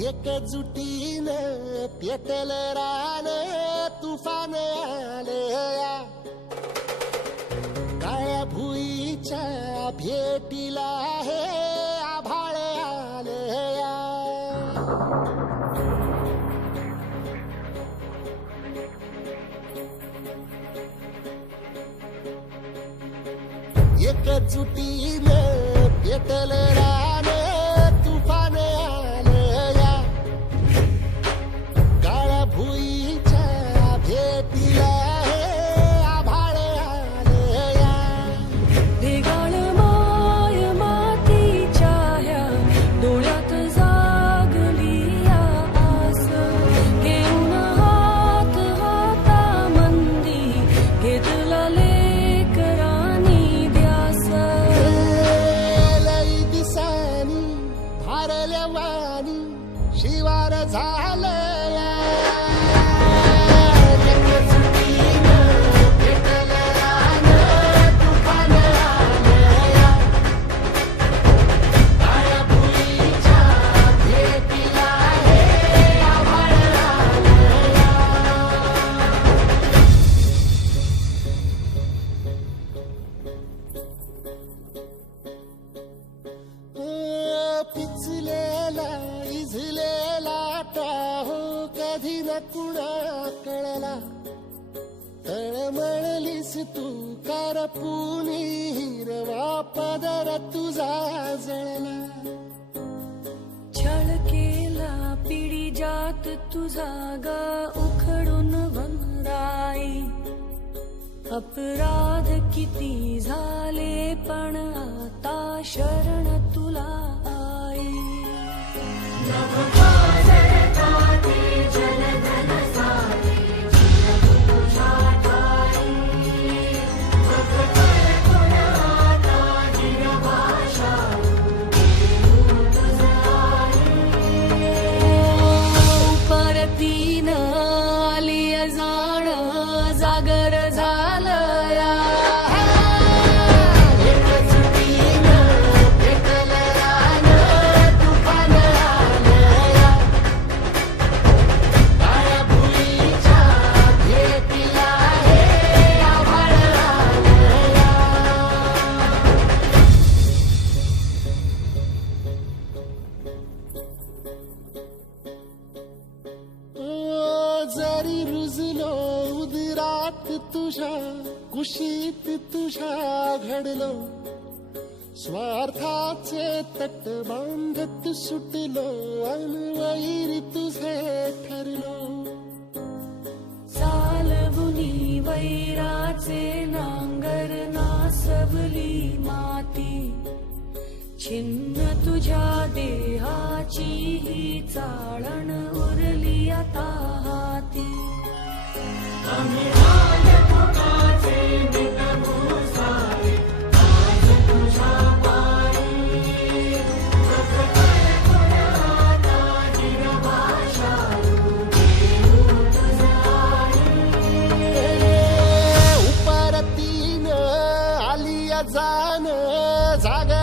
एकजुटीनं पेटल रान तुफान आलया काळ्या भुईच्या भेटीला हे आभाळ आलया एकजुटीनं पेटल रान तुफान आलया काळ्या भुईच्या भेटीला हे आभाळ आलया ढेगाळ माय मातीच्या ह्या डोळ्यात जागली या आस घेऊन हात हातामंदी घेतला लेकरांनी ध्यास लई दिसानी भारल्या वाणी शिवार झालया एकजुटीनं पेटल रान तुफान आलया काळ्या भुईच्या भेटीला हे आभाळ आलया पिचलेला इझलेला टाहो कधी न कुणा कळला तळमळलीस तू करपुनी हिरवा पदर तुझा जळला छळ केला पिढी जात तुझा गा उखडून वनराई अपराध किती झाले पण आता शरण तुला आई परतीनं आली जाण जागर झालया एकजुटीनं पेटल रान तुफान आलया काळ्या भुईच्या भेटीला हे आभाळ आलया जरी रुजलो उदरात तुझ्या कुशीत तुझ्या घडलो स्वार्थाचे तट बांधत सुटलो अनवैर तुझे ठरलो चालवुनी वैराचे नांगर नासवली माती छिन्न तुझ्या देहाची ही चाळण उरली आता हाती उपरतीनं आली जाण जागर